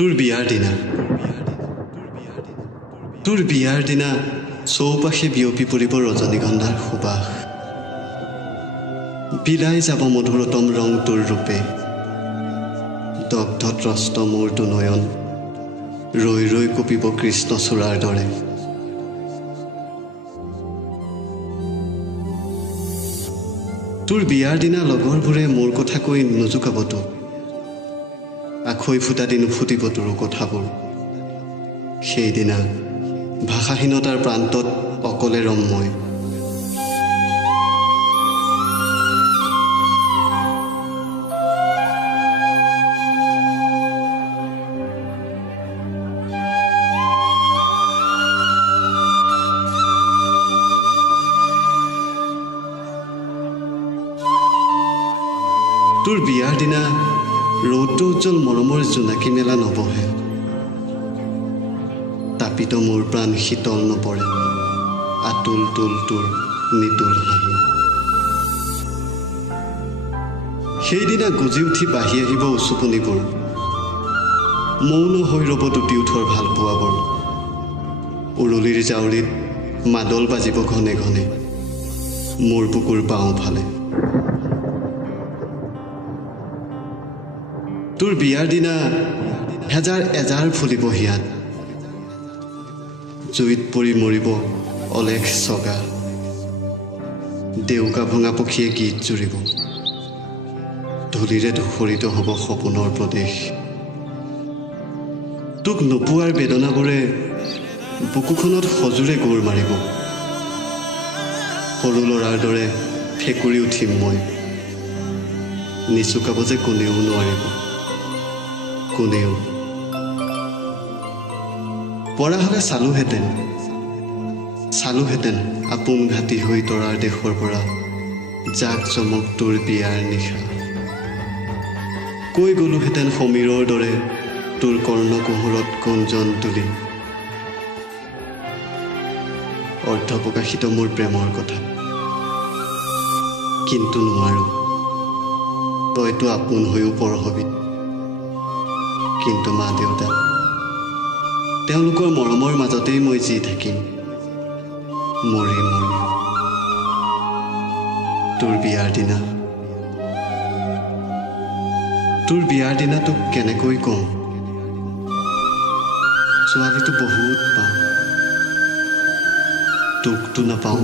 তোৰ বিয়াৰ দিনা চৌপাশে বিয়পি পৰিব ৰজনীগন্ধাৰ সুবাস। বিলাই যাব মধুৰতম ৰং তোৰ ৰূপে, দগ্ধ ত্ৰস্ত মোৰ দুনয়ন ৰৈ ৰৈ কঁপিব কৃষ্ণচূড়াৰ দৰে। তোৰ বিয়াৰ দিনা লগৰবোৰে মোৰ কথা কৈ নুজুকাবতো, আখৈ ফুটা দি নুফুটিব তোৰো কথাবোৰ। সেইদিনা ভাষাহীনতাৰ প্ৰান্তত অকলে ৰম মই। তোৰ বিয়াৰ দিনা ৰৌদ্ৰ উজ্জ্বল মৰমৰ জোনাকী মেলা নবহে, তাপিত মোৰ প্ৰাণ শীতল নপৰে আতুল তুল তোৰ নিতুল হাঁহি। সেইদিনা গজি উঠি বাঢ়ি আহিব উচুপনিবোৰ, মৌন হৈ ৰ'ব দুটি উঠৰ ভাল পোৱাবোৰ। উৰুলিৰ জাউৰিত মাদল বাজিব ঘনে ঘনে মোৰ বুকুৰ বাওঁফালে। তোৰ বিয়াৰ দিনা হেজাৰ এজাৰ ফুলিব হিয়াত, জুইত পৰি মৰিব অলেখ চগা। ডেউকা ভঙা পক্ষীয়ে গীত জুৰিব, ধূলিৰে ধূসৰিত হ'ব সপোনৰ প্ৰদেশ। তোক নোপোৱাৰ বেদনাবোৰে বুকুখনত সজোৰে গোৰ মাৰিব, সৰু ল'ৰাৰ দৰে ফেকুৰি উঠিম মই। নিচুকাব যে কোনেও নোৱাৰিব, কোনেও। পৰা হ'লে চালোহেঁতেন আপোন ঘাটি হৈ তৰাৰ দেশৰ পৰা জাক জমক তোৰ বিয়াৰ নিশা। কৈ গলোহেঁতেন সমীৰৰ দৰে তোৰ কৰ্ণকুহৰত গুঞ্জন তুলি, অৰ্ধপ্ৰকাশিত মোৰ প্ৰেমৰ কথা। কিন্তু নোৱাৰো, তইতো আপোন হৈও পৰ হবি। কিন্তু মা দেউতা তেওঁলোকৰ মৰমৰ মাজতেই মই জি থাকিম মৰি মৰি। তোৰ বিয়াৰ দিনা তোক কেনেকৈ কওঁ, ছোৱালীটো বহুত পাওঁ, তোকতো নাপাওঁ।